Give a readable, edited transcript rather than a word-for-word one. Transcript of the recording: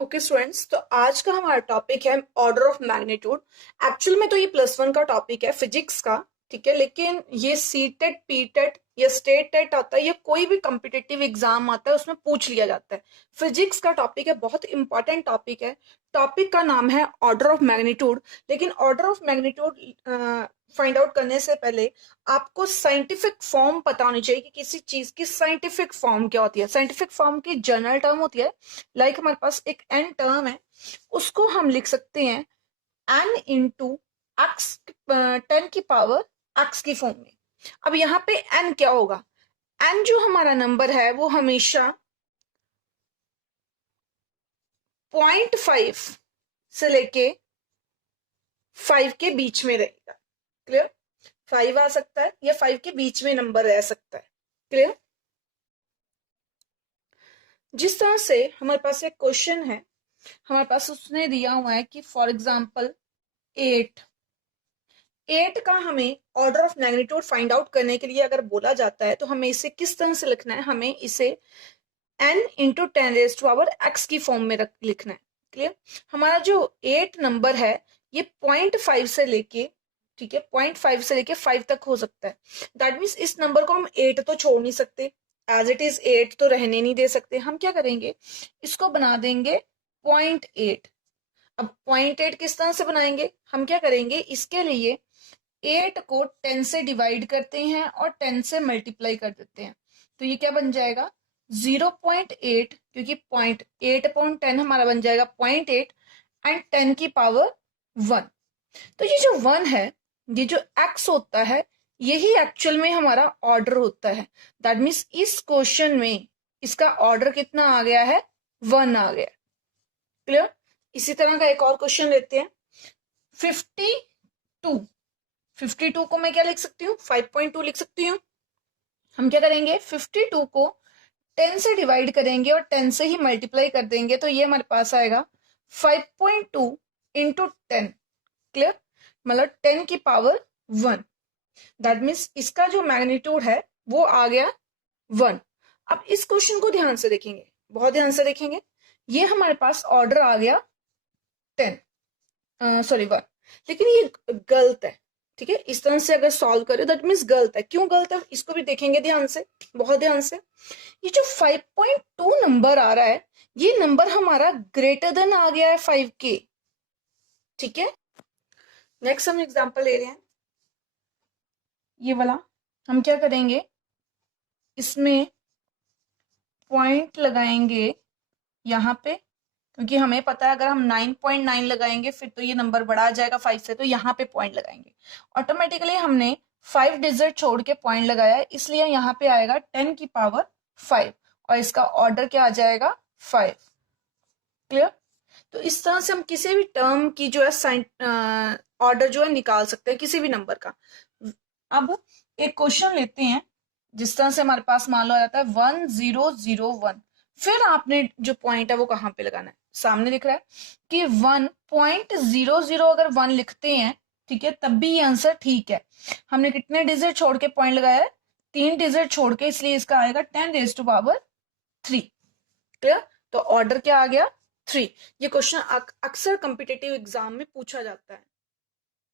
Okay students, तो आज का हमारा टॉपिक है ऑर्डर ऑफ मैग्नीट्यूड। एक्चुअल में तो ये +1 का टॉपिक है फिजिक्स का, ठीक है। लेकिन ये सी टेट, पी टेट या स्टेट टेट आता है, या कोई भी कम्पिटिटिव एग्जाम आता है उसमें पूछ लिया जाता है। फिजिक्स का टॉपिक है, बहुत इंपॉर्टेंट टॉपिक है। टॉपिक का नाम है ऑर्डर ऑफ मैग्नीट्यूड। लेकिन order of magnitude find out करने से पहले आपको साइंटिफिक फॉर्म पता होनी चाहिए कि किसी चीज की साइंटिफिक फॉर्म क्या होती है। साइंटिफिक फॉर्म की जनरल टर्म होती है, लाइक हमारे पास एक एन टर्म है, उसको हम लिख सकते हैं एन इंटू एक्स, 10 की पावर एक्स की फॉर्म में। अब यहाँ पे एन क्या होगा? एन जो हमारा नंबर है वो हमेशा 0.5 से लेके 5 के बीच में रहेगा। क्लियर? 5 आ सकता है या 5 के बीच में नंबर रह सकता है। क्लियर? जिस तरह से हमारे पास एक क्वेश्चन है, हमारे पास उसने दिया हुआ है कि फॉर एग्जाम्पल 8 का हमें order of magnitude find out करने के लिए अगर बोला जाता है तो हमें इसे किस तरह से लिखना है? हमें इसे n इंटू 10⁻⁻x की फॉर्म में लिखना है। क्लियर? हमारा जो 8 नंबर है ये 0.5 से लेके, ठीक है, 0.5 से लेके 5 तक हो सकता है। दैट मीन्स इस नंबर को हम 8 तो छोड़ नहीं सकते, एज इट इज 8 तो रहने नहीं दे सकते। हम क्या करेंगे, इसको बना देंगे 0.8। अब 0.8 किस तरह से बनाएंगे? हम क्या करेंगे, इसके लिए 8 को 10 से डिवाइड करते हैं और 10 से मल्टीप्लाई कर देते हैं। तो ये क्या बन जाएगा? 0.8, क्योंकि 8/10 हमारा बन जाएगा 0.8 एंड 10 की पावर 1। तो ये जो 1 है, ये जो x होता है, यही एक्चुअल में हमारा ऑर्डर होता है। दैट मीन्स इस क्वेश्चन में इसका ऑर्डर कितना आ गया है? 1 आ गया। क्लियर? इसी तरह का एक और क्वेश्चन लेते हैं। 52 52 को मैं क्या लिख सकती हूँ? 5.2 लिख सकती हूँ। हम क्या करेंगे, 52 को 10 से डिवाइड करेंगे और 10 से ही मल्टीप्लाई कर देंगे, तो ये हमारे पास आएगा 5.2 इंटू 10। क्लियर? मतलब 10 की पावर 1। दैट मीन्स इसका जो मैग्नीट्यूड है वो आ गया 1। अब इस क्वेश्चन को ध्यान से देखेंगे, बहुत ध्यान से देखेंगे। ये हमारे पास ऑर्डर आ गया 1, लेकिन ये गलत है। ठीक है, इस तरह से अगर सॉल्व करें दैट मीन्स गलत है। क्यों गलत है इसको भी देखेंगे ध्यान से, बहुत ध्यान से। ये जो 5.2 नंबर आ रहा है, ये नंबर हमारा ग्रेटर देन आ गया है 5 के। ठीक है, नेक्स्ट हम एग्जांपल ले रहे हैं, ये वाला। हम क्या करेंगे, इसमें पॉइंट लगाएंगे यहाँ पे, क्योंकि हमें पता है अगर हम 9.9 लगाएंगे फिर तो ये नंबर बड़ा आ जाएगा 5 से, तो यहाँ पे पॉइंट लगाएंगे। ऑटोमेटिकली हमने 5 डिजिट छोड़ के पॉइंट लगाया है, इसलिए यहाँ पे आएगा 10 की पावर 5 और इसका ऑर्डर क्या आ जाएगा? 5। क्लियर? तो इस तरह से हम किसी भी टर्म की जो है ऑर्डर जो है निकाल सकते हैं, किसी भी नंबर का। अब एक क्वेश्चन लेते हैं, जिस तरह से हमारे पास मान लो आ जाता है 1001। फिर आपने जो पॉइंट है वो कहाँ पे लगाना है? सामने दिख रहा है कि 1.00 अगर 1 लिखते हैं, ठीक है, तब भी ये आंसर ठीक है। हमने कितने डिजिट छोड़ के पॉइंट लगाया है? 3 डिजिट छोड़ के, इसलिए इसका आएगा 10⁻3। क्लियर? तो ऑर्डर क्या आ गया? 3। ये क्वेश्चन अक्सर कॉम्पिटिटिव एग्जाम में पूछा जाता है।